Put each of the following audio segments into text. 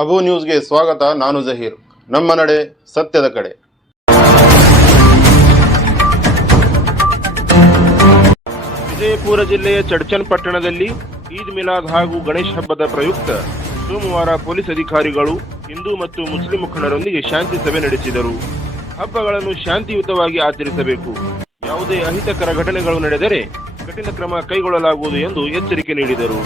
ಅಬು ನ್ಯೂಸ್ಗೆ ಸ್ವಾಗತ, ನಾನು ಜಹೀರ್. ನಮ್ಮ ನಡೆ ಸತ್ಯದ ಕಡೆ. ವಿಜಯಪುರ ಜಿಲ್ಲೆಯ ಚಡ್ಚನ್ ಪಟ್ಟಣದಲ್ಲಿ ಈದ್ ಮಿಲಾದ್ ಹಾಗೂ ಗಣೇಶ ಹಬ್ಬದ ಪ್ರಯುಕ್ತ ಸೋಮವಾರ ಪೊಲೀಸ್ ಅಧಿಕಾರಿಗಳು ಹಿಂದೂ ಮತ್ತು ಮುಸ್ಲಿಂ ಮುಖಂಡರೊಂದಿಗೆ ಶಾಂತಿ ಸಭೆ ನಡೆಸಿದರು. ಹಬ್ಬಗಳನ್ನು ಶಾಂತಿಯುತವಾಗಿ ಆಚರಿಸಬೇಕು. ಯಾವುದೇ ಅಹಿತಕರ ಘಟನೆಗಳು ನಡೆದರೆ ಕಠಿಣ ಕ್ರಮ ಕೈಗೊಳ್ಳಲಾಗುವುದು ಎಂದು ಎಚ್ಚರಿಕೆ ನೀಡಿದರು.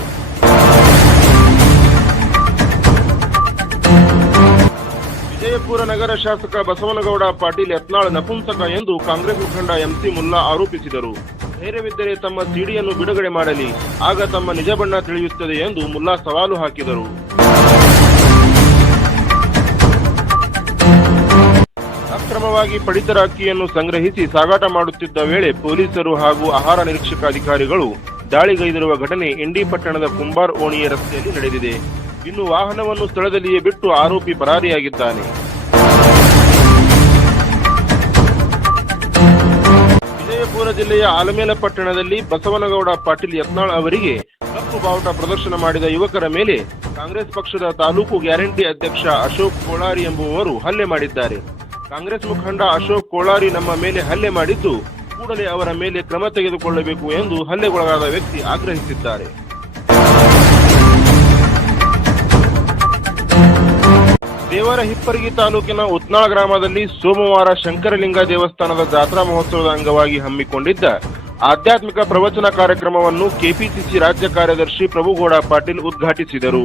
ವಿಜಯಪುರ ನಗರ ಶಾಸಕ ಬಸವನಗೌಡ ಪಾಟೀಲ್ ಯತ್ನಾಳ್ ನಪುಂಸಕ ಎಂದು ಕಾಂಗ್ರೆಸ್ ಮುಖಂಡ ಎಂಸಿ ಮುಲ್ಲಾ ಆರೋಪಿಸಿದರು. ಧೈರ್ಯವಿದ್ದರೆ ತಮ್ಮ ಸಿಡಿಯನ್ನು ಬಿಡುಗಡೆ ಮಾಡಲಿ. ಆಗ ತಮ್ಮ ನಿಜ ಬಣ್ಣ ತಿಳಿಯುತ್ತದೆ ಎಂದು ಮುಲ್ಲಾ ಸವಾಲು ಹಾಕಿದರು. ಅಕ್ರಮವಾಗಿ ಪಡಿತರ ಅಕ್ಕಿಯನ್ನು ಸಂಗ್ರಹಿಸಿ ಸಾಗಾಟ ಮಾಡುತ್ತಿದ್ದ ವೇಳೆ ಪೊಲೀಸರು ಹಾಗೂ ಆಹಾರ ನಿರೀಕ್ಷಕ ಅಧಿಕಾರಿಗಳು ದಾಳಿಗೈದಿರುವ ಘಟನೆ ಇಂಡಿ ಪಟ್ಟಣದ ಕುಂಬಾರ್ ಓಣಿಯ ರಸ್ತೆಯಲ್ಲಿ ನಡೆದಿದೆ. ಇನ್ನು ವಾಹನವನ್ನು ಸ್ಥಳದಲ್ಲಿಯೇ ಬಿಟ್ಟು ಆರೋಪಿ ಪರಾರಿಯಾಗಿದ್ದಾನೆ. ವಿಜಯಪುರ ಜಿಲ್ಲೆಯ ಆಲಮೇಲ ಪಟ್ಟಣದಲ್ಲಿ ಬಸವನಗೌಡ ಪಾಟೀಲ್ ಯತ್ನಾಳ್ ಅವರಿಗೆ ಕಪ್ಪು ಬಾವುಟ ಪ್ರದರ್ಶನ ಮಾಡಿದ ಯುವಕರ ಮೇಲೆ ಕಾಂಗ್ರೆಸ್ ಪಕ್ಷದ ತಾಲೂಕು ಗ್ಯಾರಂಟಿ ಅಧ್ಯಕ್ಷ ಅಶೋಕ್ ಕೋಳಾರಿ ಎಂಬುವವರು ಹಲ್ಲೆ ಮಾಡಿದ್ದಾರೆ. ಕಾಂಗ್ರೆಸ್ ಮುಖಂಡ ಅಶೋಕ್ ಕೋಳಾರಿ ನಮ್ಮ ಮೇಲೆ ಹಲ್ಲೆ ಮಾಡಿದ್ದು ಕೂಡಲೇ ಅವರ ಮೇಲೆ ಕ್ರಮ ತೆಗೆದುಕೊಳ್ಳಬೇಕು ಎಂದು ಹಲ್ಲೆಗೊಳಗಾದ ವ್ಯಕ್ತಿ ಆಗ್ರಹಿಸಿದ್ದಾರೆ. ದೇವರ ಹಿಪ್ಪರಗಿ ತಾಲೂಕಿನ ಉತ್ನಾಳ ಗ್ರಾಮದಲ್ಲಿ ಸೋಮವಾರ ಶಂಕರಲಿಂಗ ದೇವಸ್ಥಾನದ ಜಾತ್ರಾ ಮಹೋತ್ಸವದ ಅಂಗವಾಗಿ ಹಮ್ಮಿಕೊಂಡಿದ್ದ ಆಧ್ಯಾತ್ಮಿಕ ಪ್ರವಚನ ಕಾರ್ಯಕ್ರಮವನ್ನು ಕೆಪಿಸಿಸಿ ರಾಜ್ಯ ಕಾರ್ಯದರ್ಶಿ ಪ್ರಭುಗೌಡ ಪಾಟೀಲ್ ಉದ್ಘಾಟಿಸಿದರು.